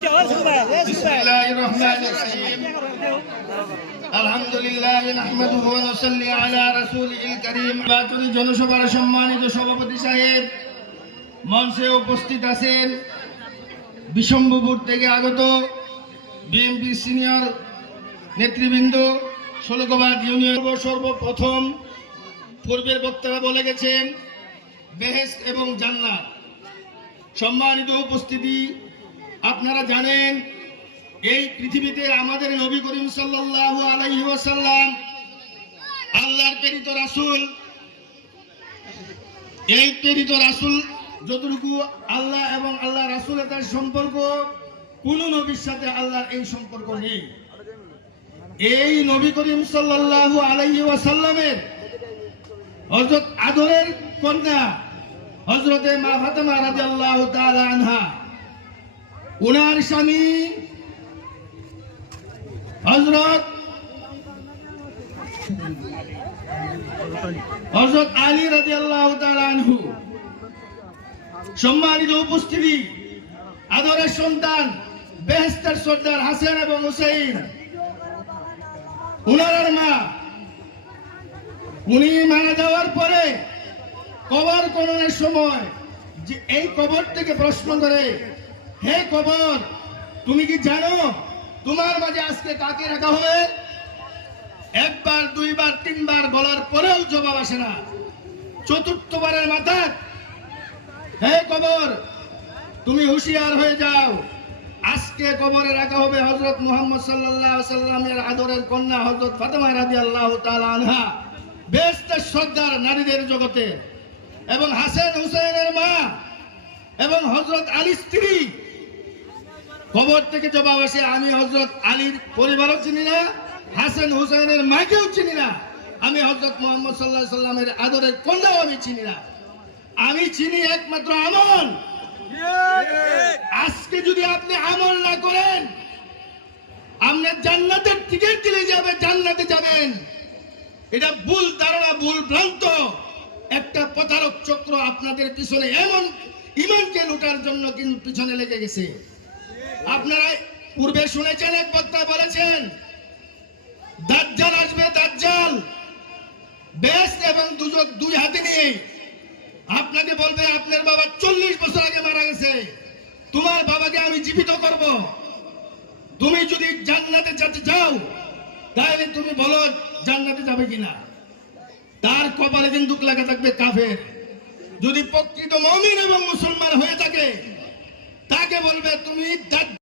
بسم الله الرحمن الرحيم الحمد لله نحمده ونصلي على رسوله الكريم জনসভার সম্মানিত সভাপতি সাহেব, মঞ্চে উপস্থিত আছেন বিশম্ভপুর থেকে আগত বিএনপি সিনিয়র নেতৃবৃন্দ, ষোলকবাদ ইউনিয়ন। সর্বপ্রথম পূর্বের বক্তারা বলে গেছেন বেহেশত এবং জান্নাত। সম্মানিত উপস্থিতি, আপনারা জানেন এই পৃথিবীতে আমাদের নবী করিম সাল্লাল্লাহু আলাইহি ওয়াসাল্লাম আল্লাহর প্রেরিত রাসূল। এই প্রেরিত রাসূল যতটুকু আল্লাহ এবং আল্লাহ রাসূলের তার সম্পর্ক, কোন নবীর সাথে আল্লাহর এই সম্পর্ক নেই। এই নবী করিম সাল্লাল্লাহু আলাইহি ওয়াসাল্লামের হযরত আদরের কন্যা হযরতে মা ফাতেমা রাদিয়াল্লাহু তাআলা আনহা, উনার স্বামী হযরত আলী রাদিয়াল্লাহু তাআলা আনহু। সম্মানিত উপস্থিতি, আদরের সন্তান বেহেশতের সর্দার হাসান এবং হুসাইন, উনার মা, উনি মারা যাওয়ার পরে কবর খননের সময় যে এই কবর থেকে প্রশ্ন করে, হে কবর, তুমি কি জানো তোমার মাঝে আজকে কাকে রাখা হবে? একবার, দুইবার, তিনবার বলার পরেও জবাব আসে না। চতুর্থবারের মাথায়, হে কবর, তুমি হুঁশিয়ার হয়ে যাও, আজকে কবরে রাখা হবে হযরত মুহাম্মদ সাল্লাল্লাহু আলাইহি ওয়াসাল্লামের আদরের কন্যা হযরত ফাতেমা রাদিয়াল্লাহু তাআলা আনহা, বেহেশতের সর্দার নারীদের জগতে, এবং হাসান হুসাইনের মা এবং হযরত আলীর স্ত্রী। কবর থেকে জবাব আসে, আমি হযরত আলীর পরিবারও চিনি না, হাসান হুসাইনের মাকেও চিনি না, আমি হযরত মুহাম্মদ সাল্লাল্লাহু আলাইহি ওয়াসাল্লামের আদরের কন্যাও আমি চিনি না, আমি চিনি একমাত্র আমল। আজকে যদি আপনি আমল না করেন, আপনি জান্নাতের টিকিট কিনে যাবে, জান্নাতে যাবেন। এটা ভুল ধারণা, ভুল ভ্রান্ত একটা প্রতারক চক্র আপনাদের পিছনে, এমন ঈমানকে লুটার জন্য কিন্তু পিছনে লেগে গেছে। আপনারা পূর্বে শুনেছেন, এক বক্তা বলেছেন দাজ্জাল আসবে, দাজ্জাল বেহেশত এবং দুজক দুই হাতে নিয়ে আপনাকে বলবে, আপনার বাবা 40 বছর আগে মারা গেছে, তোমার বাবাকে আমি জীবিত করব, তুমি যদি জান্নাতে যেতে চাও তাহলে তুমি বলো জান্নাতে যাবে কিনা। তার কপালে কিন্তু লেখা থাকবে কাফের। যদি প্রকৃত মুমিন এবং মুসলমান হয়ে থাকে, তাকে বলবে তুমি